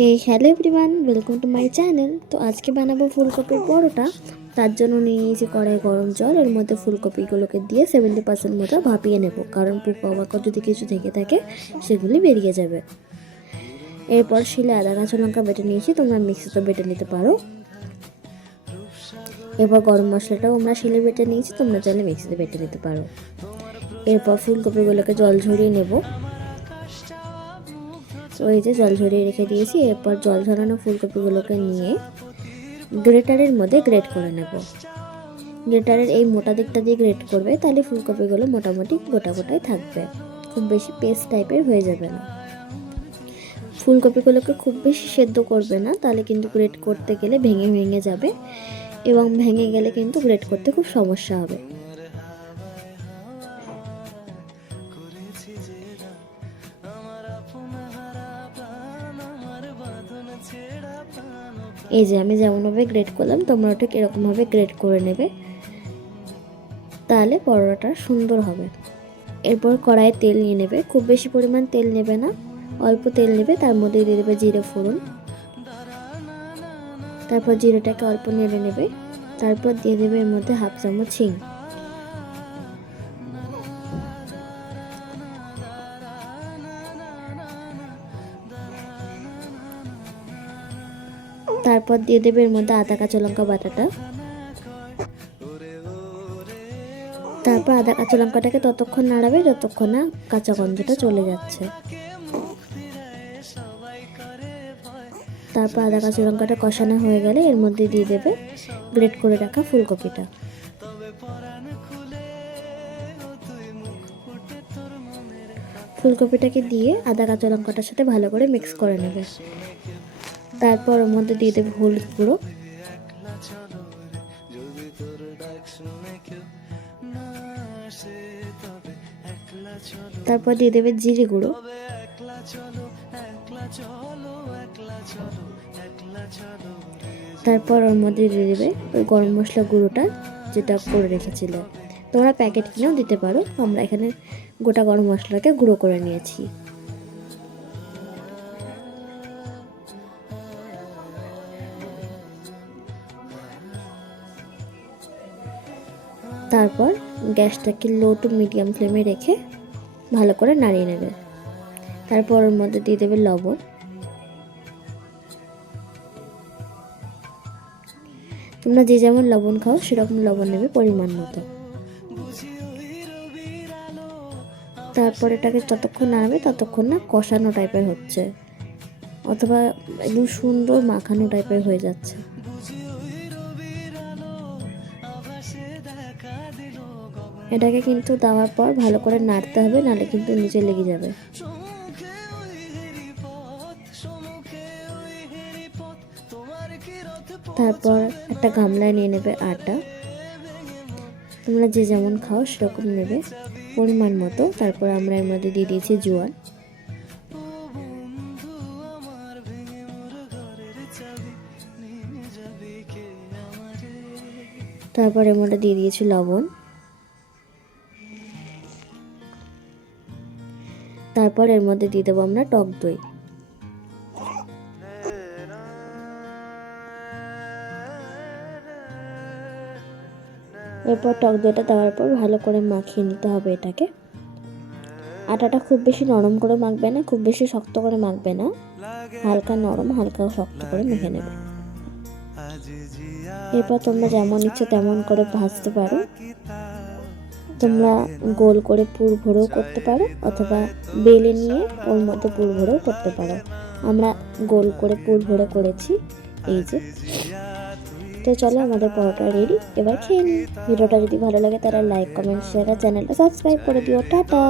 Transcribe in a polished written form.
Hey hello everyone, welcome to my channel. তো আজকে বানাবো ফুলকপির পরোটা। তার জন্য নিয়ে নিয়েছি কড়াই গরম জল, এর মধ্যে ফুলকপিগুলোকে দিয়ে 70% মতো ভাপিয়ে নেব, কারণ পোকা যদি কিছু থেকে থাকে সেগুলি বেরিয়ে যাবে। এরপর শিলে আদা কাঁচা লঙ্কা বেটে নিয়েছি, তোমরা মিক্সিতে বেটে নিতে পারো। এরপর গরম মশলাটাও আমরা শিলে বেটে নিয়েছি, তোমরা চাইলে মিক্সিতে বেটে নিতে পারো। এরপর ফুলকপিগুলোকে জল ঝরিয়ে নেব। তো এই যে জল ঝরিয়ে রেখে দিয়েছি। এরপর জল ঝরানো ফুলকপিগুলোকে নিয়ে গ্রেটারের মধ্যে গ্রেট করে নেব। গ্রেটারের এই মোটা দিকটা দিয়ে গ্রেট করবে, তাহলে ফুলকপিগুলো মোটামুটি গোটা গোটাই থাকবে, খুব বেশি পেস্ট টাইপের হয়ে যাবে না। ফুলকপিগুলোকে খুব বেশি সেদ্ধ করবে না, তাহলে কিন্তু গ্রেট করতে গেলে ভেঙে ভেঙে যাবে, এবং ভেঙে গেলে কিন্তু গ্রেট করতে খুব সমস্যা হবে। এই যে আমি যেমনভাবে গ্রেট করলাম, তোমরা ঠিক এরকমভাবে গ্রেট করে নেবে, তাহলে পরোটাটা সুন্দর হবে। এরপর কড়াইয়ে তেল নিয়ে নেবে, খুব বেশি পরিমাণ তেল নেবে না, অল্প তেল নেবে। তার মধ্যে দিয়ে দেবে জিরে ফোড়ন, তারপর জিরেটাকে অল্প নেড়ে নেবে। তারপর দিয়ে দেবে এর মধ্যে হাফ চামচ হিং, তারপর দিয়ে দেবে এর মধ্যে আদা কাঁচা লঙ্কা বাটাটা। তারপর আদা কাঁচা লঙ্কাটাকে ততক্ষণ নাড়াবে যতক্ষণ না কাঁচা গন্ধটা চলে যাচ্ছে। তারপর আদা কাঁচা লঙ্কাটা কষানো হয়ে গেলে এর মধ্যে দিয়ে দেবে গ্রেট করে রাখা ফুলকপিটা। ফুলকপিটাকে দিয়ে আদা কাঁচা লঙ্কাটার সাথে ভালো করে মিক্স করে নেবে। তারপর ওর মধ্যে দিয়ে দেবে হলুদ গুঁড়ো, তারপর দিয়ে দেবে জিরে গুঁড়ো, তারপর ওর মধ্যে দিয়ে দেবে ওই গরম মশলা গুঁড়োটা যেটা করে রেখেছিল। তোমরা প্যাকেট কিনেও দিতে পারো, আমরা এখানে গোটা গরম মশলাকে গুঁড়ো করে নিয়েছি। তারপর গ্যাসটাকে লো টু মিডিয়াম ফ্লেমে রেখে ভালো করে নাড়িয়ে নেবে। তারপর ওর মধ্যে দিয়ে দেবে লবণ, তোমরা যে যেমন লবণ খাও সেরকম লবণ নেবে পরিমাণ মতো। তারপর এটাকে যতক্ষণ নাড়াবে ততক্ষণ না কষানো টাইপের হচ্ছে, অথবা একদম সুন্দর মাখানো টাইপের হয়ে যাচ্ছে। এটাকে কিন্তু দেওয়ার পর ভালো করে নাড়তে হবে, নাহলে কিন্তু নিচে লেগে যাবে। তারপর একটা গামলায় নিয়ে নেবে আটা, তোমরা যে যেমন খাও সেরকম নেবে পরিমাণ মতো। তারপর আমরা এর মধ্যে দিয়ে দিয়েছি জোয়ান, তারপর এর মধ্যে দিয়ে দিয়েছি লবণ, তারপর এর মধ্যে দিয়ে দেবো আমরা টক দই। এরপর টক দইটা দেওয়ার পর ভালো করে মাখিয়ে নিতে হবে এটাকে। আটাটা খুব বেশি নরম করে মাখবে না, খুব বেশি শক্ত করে মাখবে না, হালকা নরম হালকা শক্ত করে মেখে নেবে। এরপর তোমরা যেমন ইচ্ছে তেমন করে ভাজতে পারো, তোমরা গোল করে পুর ভরেও করতে পারো, অথবা বেলে নিয়ে ওর মধ্যে পুর ভরেও করতে পারো। আমরা গোল করে পুর ভরে করেছি, এই যে। তো চলো, আমাদের পরোটা রেডি, এবার খেয়ে নিই। ভিডিওটা যদি ভালো লাগে তারা লাইক কমেন্ট শেয়ার আর চ্যানেলটা সাবস্ক্রাইব করে দিও। টাটা।